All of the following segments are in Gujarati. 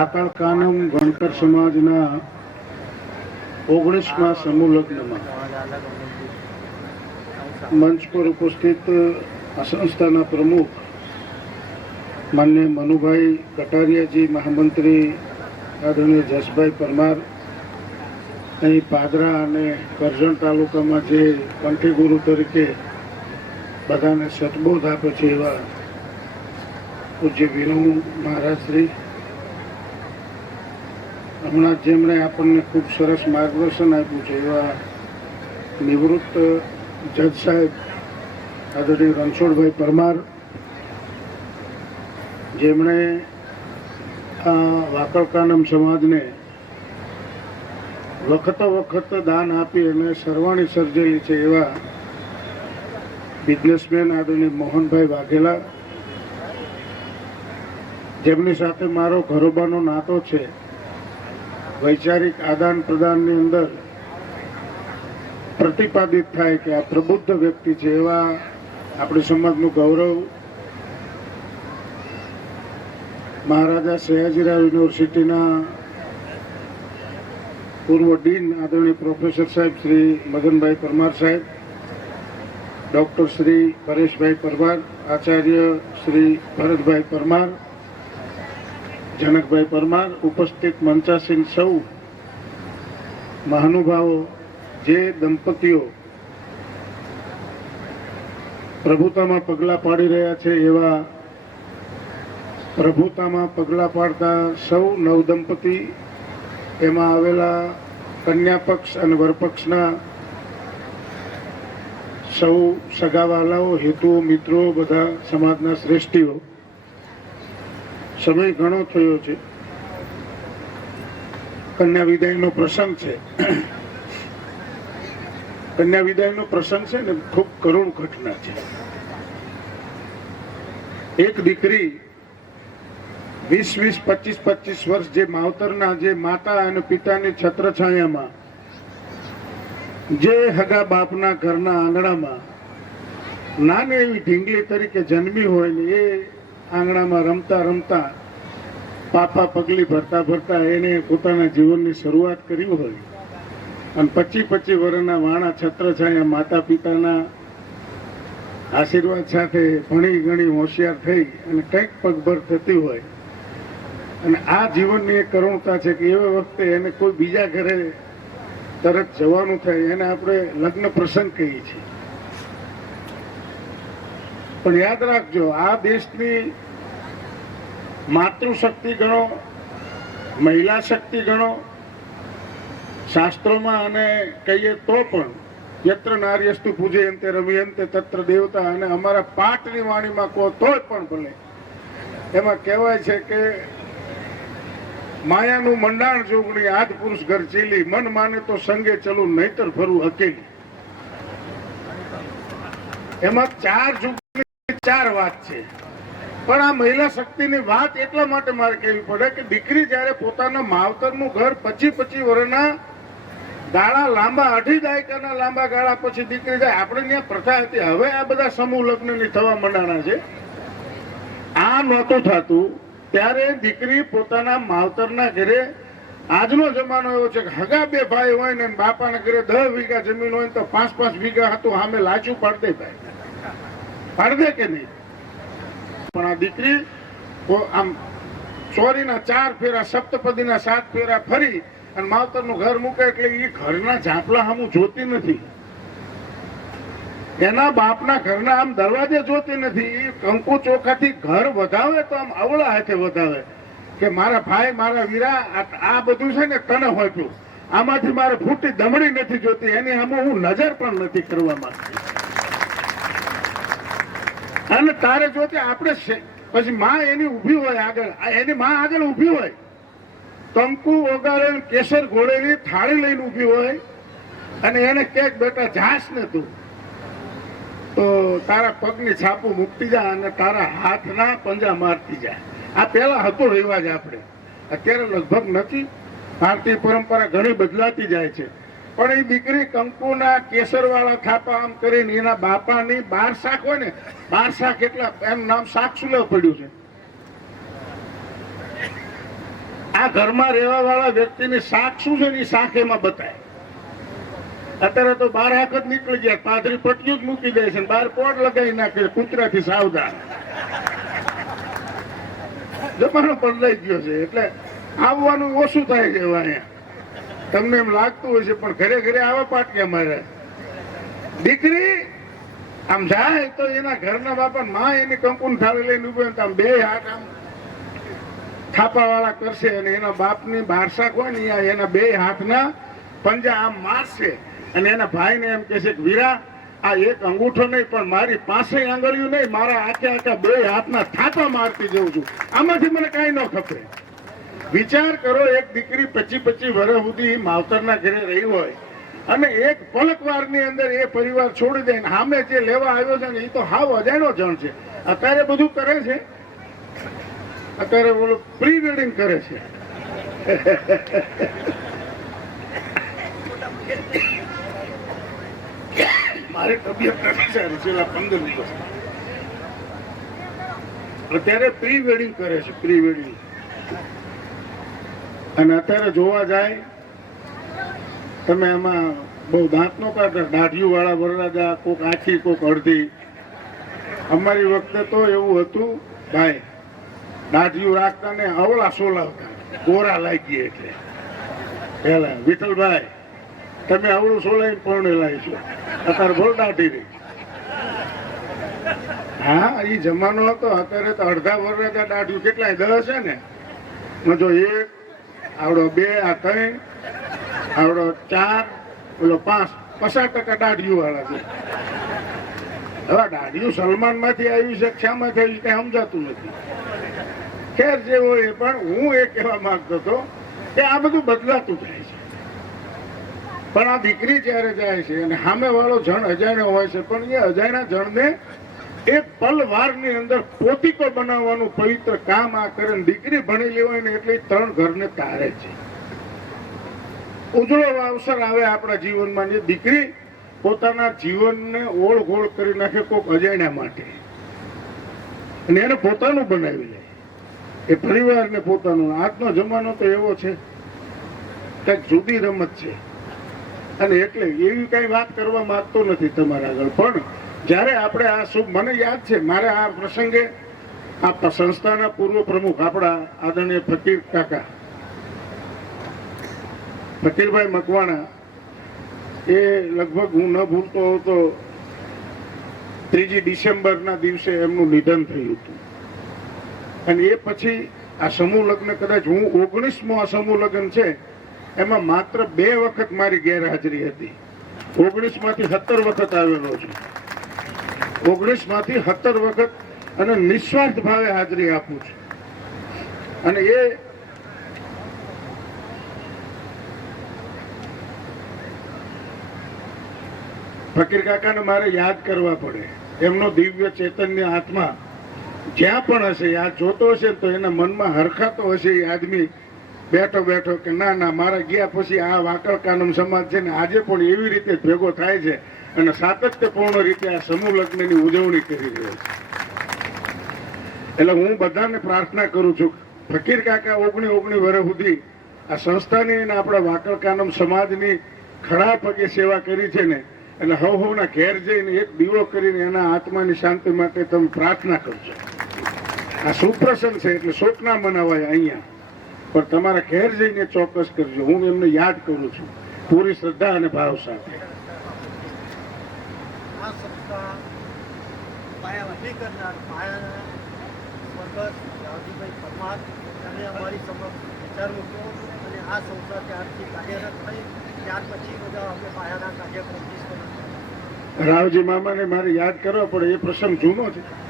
પાતાળ કાનમ ગણકર સમાજના ઓગણીસમાં સમૂહ લગ્નમાં મંચ પર ઉપસ્થિત આ સંસ્થાના પ્રમુખ માન્ય મનુભાઈ કટારિયાજી, મહામંત્રી આદરણીય જસભાઈ પરમાર, અહીં પાદરા અને કરજણ તાલુકામાં જે કંઠીગુરુ તરીકે બધાને સદબોધ આપે છે એવા પૂજ્ય વિનુ મહારાજશ્રી હમણાં જેમણે આપણને ખૂબ સરસ માર્ગદર્શન આપ્યું છે, એવા નિવૃત્ત જજ સાહેબ આદરણીય રણછોડભાઈ પરમાર, જેમણે આ વાકળકાનમ સમાજને વખતો વખત દાન આપી અને સરવાણી સર્જેલી છે એવા બિઝનેસમેન આદરણીય મોહનભાઈ વાઘેલા. જેમની સાથે મારો ઘરોબાનો નાતો છે. વૈચારિક આદાન પ્રદાનની અંદર પ્રતિપાદિત થાય કે આ પ્રબુદ્ધ વ્યક્તિ છે એવા આપણી સમાજનું ગૌરવ. મહારાજા સયાજીરાવ યુનિવર્સિટીના પૂર્વ ડીન આદરણીય પ્રોફેસર સાહેબ શ્રી મગનભાઈ પરમાર સાહેબ, ડૉક્ટર શ્રી પરેશભાઈ પરમાર, આચાર્ય શ્રી ભરતભાઈ પરમાર જનકભાઈ પરમાર ઉપસ્થિત મંચાસીન સૌ, મહાનુભાવો, જે દંપતીઓ પ્રભુતામાં પગલાં પાડી રહ્યા છે એવા પ્રભુતામાં પગલાં પાડતા સૌ નવદંપતી એમાં આવેલા કન્યા પક્ષ અને વરપક્ષના સૌ સગાવાલાઓ, હેતુઓ મિત્રો બધા સમાજના શ્રેષ્ઠીઓ સમય ઘણો થયો છે. કન્યા વિદાયનો પ્રસંગ છે. કન્યા વિદાયનો પ્રસંગ છે ને, ખૂબ કરુણ ઘટના છે. એક દીકરી વીસ વીસ, પચીસ પચીસ વર્ષ જે માવતરના, જે માતા અને પિતાની છત્રછાયામાં, જે હગા બાપના ઘરના આંગણામાં, નાની એવી ઢીંગલી તરીકે જન્મી હોય ને, એ આંગણામાં રમતા રમતા પાપા પગલી ભરતા ભરતા એને પોતાના જીવનની શરૂઆત કરી હોય. અને પચી પચી વર્ષના વાણા છત્રછાયા માતા પિતાના આશીર્વાદ સાથે ભણી ઘણી હોશિયાર થઈ અને કંઈક પગભર થતી હોય. અને આ જીવનની એક કરુણતા છે કે એવા વખતે એને કોઈ બીજા ઘરે તરત જવાનું થાય. એને આપણે લગ્ન પ્રસંગ કહીએ છીએ. પણ યાદ રાખજો, આ દેશની માતૃશક્તિ ગણો, મહિલા શક્તિ ગણો, શાસ્ત્રોમાં અને કહીએ તો પણ યત્ર નાર્યસ્તુ પૂજયંતે રવિયંતે તત્ર દેવતા અને અમારા પાઠની વાણીમાં કહો તોય પણ ભલે. એમાં કહેવાય છે કે માયાનું મંડાણ જોગણી આદ પુરુષ ઘર ચીલી, મન માને તો સંગે ચલું, નહીતર ફરું હકેલી. એમાં ચાર ચાર વાત છે. પણ આ મહિલા શક્તિની વાત એટલા માટે મારે કહેવી પડે કે દીકરી જ્યારે પોતાના માવતરનું ઘર પચી પચી વર્ષના ગાળા લાંબા અઢી દાયકાના લાંબા ગાળા પછી દીકરી જાય, આપણે ત્યાં પ્રથા હતી. હવે આ બધા સમૂહ લગ્નની થવા મંડાણા છે. આ નહોતું થતું. ત્યારે દીકરી પોતાના માવતરના ઘરે, આજનો જમાનો એવો છે કે હગા બે ભાઈ હોય ને બાપાના ઘરે દસ વીઘા જમીન હોય તો પાંચ પાંચ વીઘા હતું સામે લાચું પાડી દે ભાઈ દે કે નહીં? પણ આ દીકરી આમ ચોરીના ચાર ફેરા, સપ્તપદીના સાત ફેરા ફરી અને માવતરનું ઘર મૂકે એટલે એ ઘરના ઝાંપલા સામું જોતી નથી. એના બાપના ઘરના આમ દરવાજે જોતી નથી. એ કંકુ ચોખાથી ઘર વધાવે તો આમ અવળા હાથે વધાવે કે મારા ભાઈ, મારા વીરા, આ- બધું છે ને તને હોપ્યું. આમાંથી મારે ફૂટી દમડી નથી જોતી. એની સામે હું નજર પણ નથી કરવા માંગતી. અને તારે જો તે આપણે પછી માં એની ઊભી હોય આગળ. એની માં આગળ ઊભી હોય. તંકુ ઓગાળે કેસર ઘોડેલી થાળી લઈને ઊભી હોય અને એને કે, બેટા જાસ ને તું. તો તારા પગની છાપું મૂકતી જા અને તારા હાથના પંજા મારતી જા. આ પહેલા હતો રિવાજ આપણે. અત્યારે લગભગ નથી. ભારતીય પરંપરા ઘણી બદલાતી જાય છે. પણ એ દીકરી કંકુના કેસરવાળા થાપા આમ કરીને એના બાપાની બાર શાક હોય ને, બાર શાક એટલા એમ નામ શાક સુલે પડ્યું છે? આ ઘરમાં રહેવા વાળા વ્યક્તિની શાખ શું છે એ શાખ એમાં બતાય. અત્યારે તો બાર હાક જ નીકળી ગયા, પાદરી પટ્યું જ મૂકી દે છે બાર પોટ લગાવી નાખે કૂતરાથી સાવધાન. જમાનો બદલાઈ ગયો છે, એટલે આવવાનું ઓછું થાય છે અહીંયા. તમને એમ લાગતું હોય છે, પણ ઘરે ઘરે આવા પાટિયા મારે દીકરી, આમ જાય તો એના ઘરના બાપા માં એની કંકુન થાળી લઈને ઊભો આમ બે હાથ આમ થાપા વાળા કરશે અને એના બાપની બારસાક હોય એના બે હાથના પંજા આમ મારશે. અને એના ભાઈને એમ કહેશે કે, વીરા, આ એક અંગૂઠો નહીં, પણ મારી પાસે આંગળીયું નહીં, મારા આખે આખા બે હાથના થાપા મારતી જઉં છું. આમાંથી મને કાંઈ ન ખપે. વિચાર કરો, એક દીકરી પચી પચી વર્ષ સુધી માવતરના ઘરે રહી હોય અને એક પલકવારની અંદર એ પરિવાર છોડી દે સામે જે લેવા આવ્યો છે ને એ તો હાવ અજાણ્યો જણ છે. અત્યારે બધું કરે છે? અત્યારે બોલો પ્રી વેડિંગ કરે છે. મારી તબિયત નથી સારી, છેલ્લા પંદર દિવસ. અત્યારે પ્રી વેડિંગ કરે છે પ્રી વેડિંગ અને અત્યારે જોવા જાય, તમે એમાં બહુ દાંતનો કાઢતા દાઢીઓ વાળા વરરાજા, કોક આખી, કોક અડધી. અમારી વખતે તો એવું હતું, ભાઈ, દાઢીયું રાખતા ને અવળા સોલાવતા, ગોરા લાગીએ એટલે. પેલા વિઠ્ઠલભાઈ, તમે અવળું સોલાઈ પરણેલા છો અત્યારે બોલ દાઢી રહી. હા એ જમાનો હતો, અત્યારે તો અડધા વરરાજા દાઢ્યું કેટલાય દસ છે ને? જો એક આવડો બે, આ ત્રણ, આવડો ચાર, ઓલો પાંચ, પચાસ ટકા દાઢીઓ વાળા છે. હવે દાઢીઓ સલમાનમાંથી આવ્યું છે ક્ષામાંથી આવી કઈ સમજાતું નથી. ખેર જે હોય એ પણ હું એ કહેવા માંગતો હતો કે આ બધું બદલાતું જાય છે. પણ આ દીકરી જ્યારે જાય છે, અને સામે વાળો જણ અજાણ્યો હોય છે, પણ એ અજાણ્યા જણને એક પલ વારની અંદર પોતીકો બનાવવાનું પવિત્ર કામ આ કરે દીકરી ભણેલી હોય ને એટલે ત્રણ ઘરને તારે છે. ઉજળો અવસર આવે આપણા જીવનમાં જે દીકરી પોતાના જીવનને ઓળઘોળ કરી નાખે કોઈક અજાણ્યા માટે. અને એને પોતાનું બનાવી લે. એ પરિવારને પોતાનું. આજનો જમાનો તો એવો છે, કંઈક જુદી રમત છે. અને એટલે એવી કઈ વાત કરવા માંગતો નથી તમારા આગળ, પણ જ્યારે આપણે આ શુભ મને યાદ છે, મારે આ પ્રસંગે આ સંસ્થાના પૂર્વ પ્રમુખ, આપણા આદરણીય ફકીર કાકા, ફકીરભાઈ મકવાણા, એ લગભગ હું ન ભૂલતો હોઉં તો ત્રીજી ડિસેમ્બરના દિવસે એમનું નિધન થયું હતું. અને એ પછી આ સમૂહ લગ્ન કદાચ હું ઓગણીસમો આ સમૂહ લગ્ન છે, એમાં માત્ર બે વખત મારી ગેરહાજરી હતી. ઓગણીસમાંથી સત્તર વખત આવેલો છું. ઓગણીસમાંથી સત્તર વખત અને નિસ્વાર્થ ભાવે હાજરી આપું છું. અને એ ફકીર કાકાને મારે યાદ કરવા પડે. એમનો દિવ્ય ચેતન્ય આત્મા જ્યાં પણ હશે, યાદ જોતો હશે તો એના મનમાં હરખાતો હશે એ આદમી બેઠો બેઠો કે ના ના, મારા ગયા પછી આ વાકળ કાનમ સમાજ છે ને આજે પણ એવી રીતે ભેગો થાય છે અને સાતત્યપૂર્ણ રીતે આ સમૂહ લગ્નની ઉજવણી કરી રહ્યો છે. એટલે હું બધાને પ્રાર્થના કરું છું, ફકીર કાકા ઓગણી ઓગણી વર્ષ સુધી આ સંસ્થાની અને આપણા વાકળ કાનમ સમાજની ખડા પગે સેવા કરી છે ને, એટલે હવ હવના ઘેર જઈને એક દીવો કરીને એના આત્માની શાંતિ માટે તમે પ્રાર્થના કરજો. આ સુપ્રસંગ છે એટલે શોક મનાવાય અહીંયા. પણ તમારા ઘેર જઈને ચોક્કસ કરજો. હું એમને યાદ કરું છું. પૂરી શ્રદ્ધા અને ભાવ સાથે. રાવજી મામાને મારે યાદ કરવા પડે. એ પ્રસંગ જૂનો છે.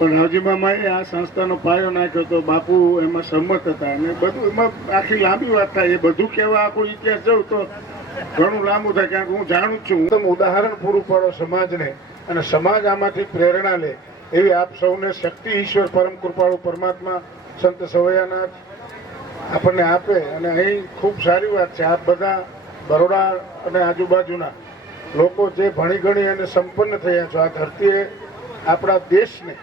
પણ રાવજી એ આ સંસ્થાનો પાયો નાખ્યો તો બાપુ એમાં સંમત હતા અને બધું એમાં આખી લાંબી વાત થાય, એ બધું કહેવા આખો ઇતિહાસ જવું તો ઘણું લાંબુ થાય કારણ કે હું જાણું જ છું. તમે ઉદાહરણ પૂરું પાડો સમાજને અને સમાજ આમાંથી પ્રેરણા લે એવી આપ સૌને શક્તિ ઈશ્વર પરમ કૃપાળુ પરમાત્મા સંત સવૈયાનાથ આપણને આપે અને અહીં ખૂબ સારી વાત છે. આપ બધા બરોડા અને આજુબાજુના લોકો જે ભણી ગણી અને સંપન્ન થયા છો, આ ધરતીએ આપણા દેશને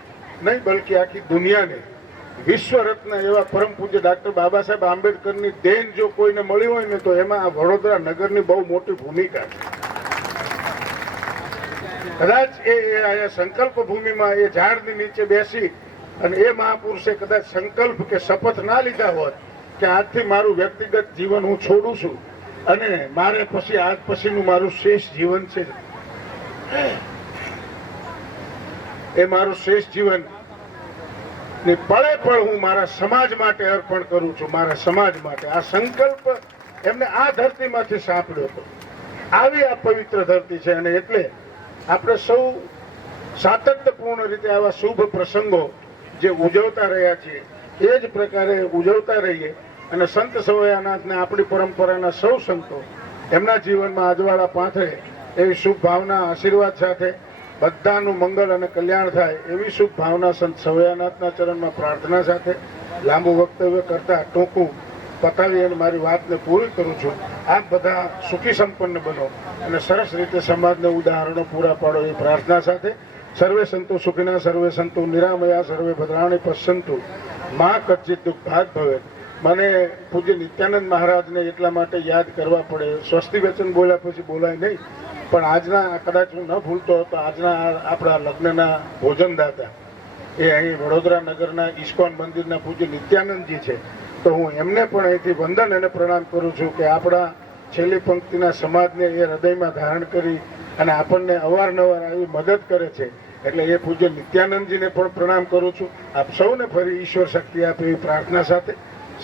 નહીં, બલકે આખી દુનિયાને. વિશ્વ રત્ન એવા પરમ પૂજ્ય ડોક્ટર બાબા સાહેબ આંબેડકરની દેન જો કોઈને મળી હોય ને તો એમાં આ વડોદરા નગરની બહુ મોટી ભૂમિકા છે. કદાચ એ અહીંયા સંકલ્પ ભૂમિમાં એ ઝાડની નીચે બેસી અને એ મહાપુરુષે કદાચ સંકલ્પ કે શપથ ના લીધા હોત કે આજથી મારું વ્યક્તિગત જીવન હું છોડું છું અને મારે પછી આજ પછીનું મારું શેષ જીવન છે. એ મારું શેષ જીવન. ને પળે પળ હું મારા સમાજ માટે અર્પણ કરું છું, મારા સમાજ માટે. આ સંકલ્પ એમને આ ધરતીમાંથી સાંપડ્યો હતો. આવી આ પવિત્ર ધરતી છે અને એટલે આપણે સૌ સાતત્યપૂર્ણ રીતે આવા શુભ પ્રસંગો જે ઉજવતા રહ્યા છીએ, એ જ પ્રકારે ઉજવતા રહીએ. અને સંત સવયાનાથને આપણી પરંપરાના સૌ સંતો એમના જીવનમાં આજવાળા પાથરે એવી શુભ ભાવના આશીર્વાદ સાથે બધાનું મંગળ અને કલ્યાણ થાય એવી શુભ ભાવના સંત સવયાનાથના ચરણમાં પ્રાર્થના સાથે લાંબુ વક્તવ્ય કરતા ટૂંકું પતાવી અને મારી વાતને પૂરી કરું છું. આપ બધા સુખી સંપન્ન બનો અને સરસ રીતે સમાજને ઉદાહરણો પૂરા પાડો એ પ્રાર્થના સાથે સર્વે સંતો સુખીના, સર્વે સંતો નિરામયા, સર્વે ભદ્રાણી પસંતુ. મા કચ્ચિત દુઃખ ભાગ ભવે. મને પૂજ્ય નિત્યાનંદ મહારાજને એટલા માટે યાદ કરવા પડે. સ્વસ્તિ વચન બોલ્યા પછી બોલાય નહીં. પણ આજના કદાચ હું ન ભૂલતો તો આજના આપણા લગ્નના ભોજનદાતા એ અહીં વડોદરા નગરના ઇસ્કોન મંદિરના પૂજ્ય નિત્યાનંદજી છે. તો હું એમને પણ અહીંથી વંદન અને પ્રણામ કરું છું કે આપણા છેલ્લી પંક્તિના સમાજને એ હૃદયમાં ધારણ કરી અને આપણને અવારનવાર આવી મદદ કરે છે. એટલે એ પૂજ્ય નિત્યાનંદજીને પણ પ્રણામ કરું છું. આપ સૌને ફરી ઈશ્વર શક્તિ આપે એવી પ્રાર્થના સાથે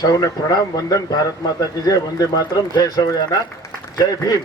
સૌને પ્રણામ. વંદન ભારત માતા કી જય. વંદે માતરમ. જય સવયાના જય ભીમ.